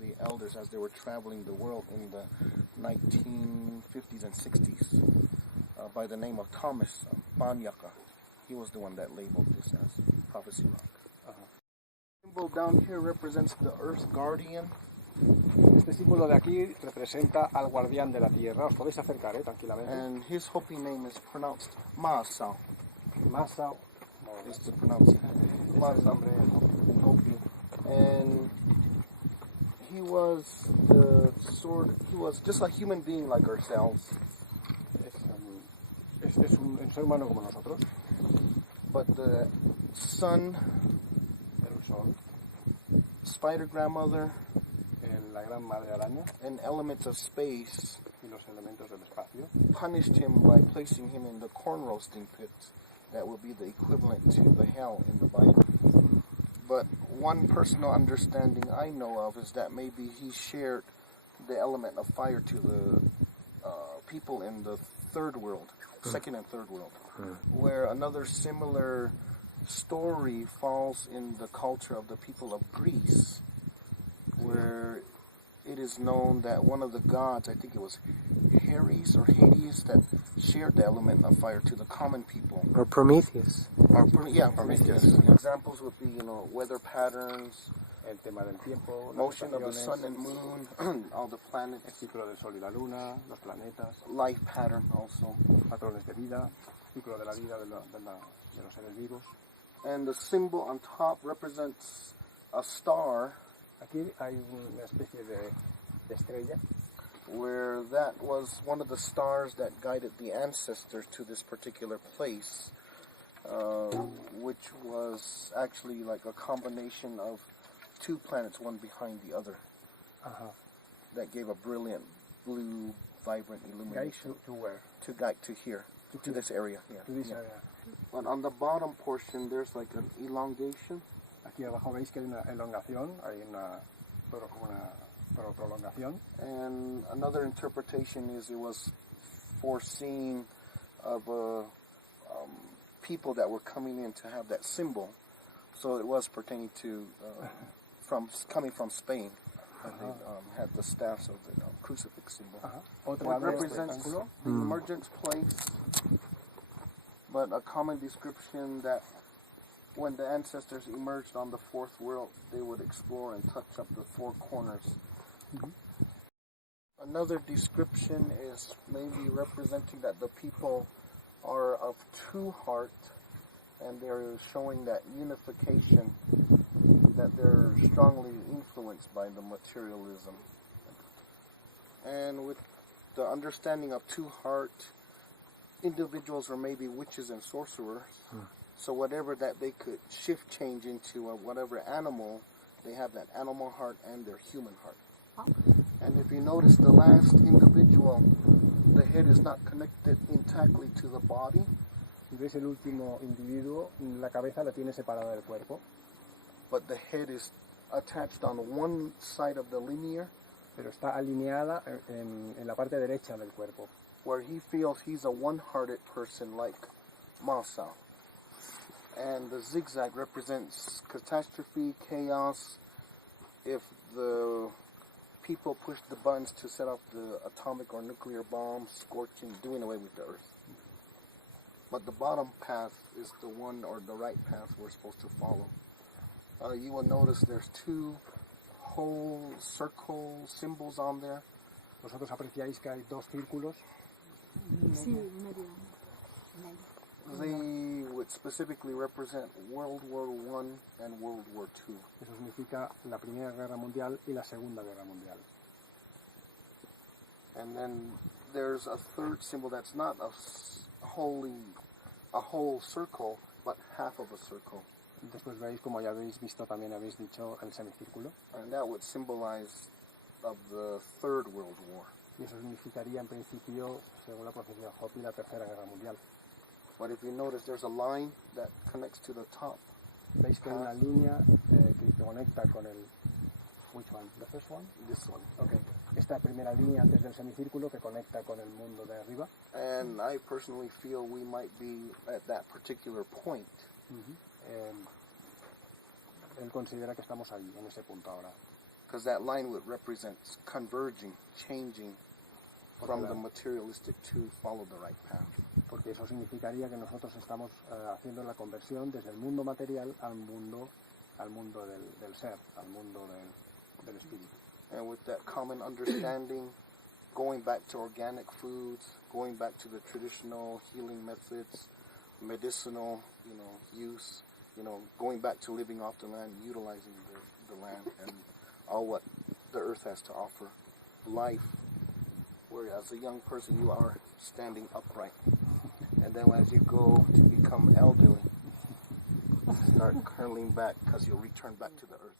the elders as they were traveling the world in the 1950s and 60s by the name of Thomas Banyaka. He was the one that labeled this as Prophecy Rock. The symbol down here represents the Earth Guardian. Este símbolo de aquí representa al guardián de la tierra. Os podéis acercar, tranquilamente. And his Hopi name is pronounced Maasao. Maasao is the pronunciation. Maasao in Hopi. And he was he was just a human being like ourselves. Es un ser humano como nosotros. But the sun, spider grandmother, la gran madre araña, and elements of space, y los elementos del espacio, punished him by placing him in the corn roasting pit. That would be the equivalent to the hell in the Bible. But one personal understanding I know of is that maybe he shared the element of fire to the people in the third world, second and third world, where another similar story falls in the culture of the people of Greece, where it is known that one of the gods, I think it was Hades or Hades, that shared the element of fire to the common people. Or Prometheus. Prometheus. Examples would be, weather patterns, el tema del tiempo, motion of the sun and moon, all the planets, el ciclo del sol y la luna, los planetas, life pattern also, patrones de vida, ciclo de la vida de los seres vivos. And the symbol on top represents a star. Aquí hay una especie de estrella, where that was one of the stars that guided the ancestors to this particular place, which was actually like a combination of two planets, one behind the other, that gave a brilliant blue, vibrant illumination. To where? To guide to here, to this area. To this area. But on the bottom portion, there's like an elongation. Aquí abajo veis que hay una elongación, hay una prolongación. And another interpretation is it was foreseen of people that were coming in to have that symbol. So it was pertaining to coming from Spain. They had the staffs of the crucifix symbol. It represents the emergence place, but a common description that when the ancestors emerged on the fourth world, they would explore and touch up the four corners. Another description is maybe representing that the people are of true heart, and they're showing that unification, that they're strongly influenced by the materialism. And with the understanding of true heart, individuals are maybe witches and sorcerers. So whatever that they could change into whatever animal, they have that animal heart and their human heart. And if you notice, the last individual, the head is not connected intactly to the body. ¿Ves el último individuo? La cabeza la tiene separada del cuerpo. But the head is attached on one side of the linear. Pero está alineada en la parte derecha del cuerpo. Where he feels he's a one-hearted person like Masa. And the zigzag represents catastrophe, chaos. If the people push the buttons to set off the atomic or nuclear bombs, scorching, doing away with the earth. But the bottom path is the one, or the right path we're supposed to follow. You will notice there's two whole circle symbols on there. ¿Vosotros apreciáis que hay dos círculos? Sí, medio. They would specifically represent World War I and World War II. Eso significa la Primera Guerra Mundial y la Segunda Guerra Mundial. And then there's a third symbol that's not a whole circle, but half of a circle. Después veis, como ya habéis visto, también habéis dicho el semicírculo. And that would symbolize of the Third World War. Y eso significaría en principio, según la profecía de Hopi, la Tercera Guerra Mundial. But if you notice, there's a line that connects to the top. Veis que hay una línea que conecta con el... Which one? The first one? This one. Okay. Esta primera línea antes del semicírculo que conecta con el mundo de arriba. And I personally feel we might be at that particular point. Él considera que estamos ahí, en ese punto ahora. Because that line would represent converging, changing from the materialistic to follow the right path. Porque eso significaría que nosotros estamos haciendo la conversión desde el mundo material al mundo del ser, al mundo del espíritu. And with that common understanding, going back to organic foods, going back to the traditional healing methods, medicinal, use, going back to living off the land, utilizing the land and all what the earth has to offer, life. Where as a young person you are standing upright, and then as you go to become elderly, start curling back because you'll return back to the earth.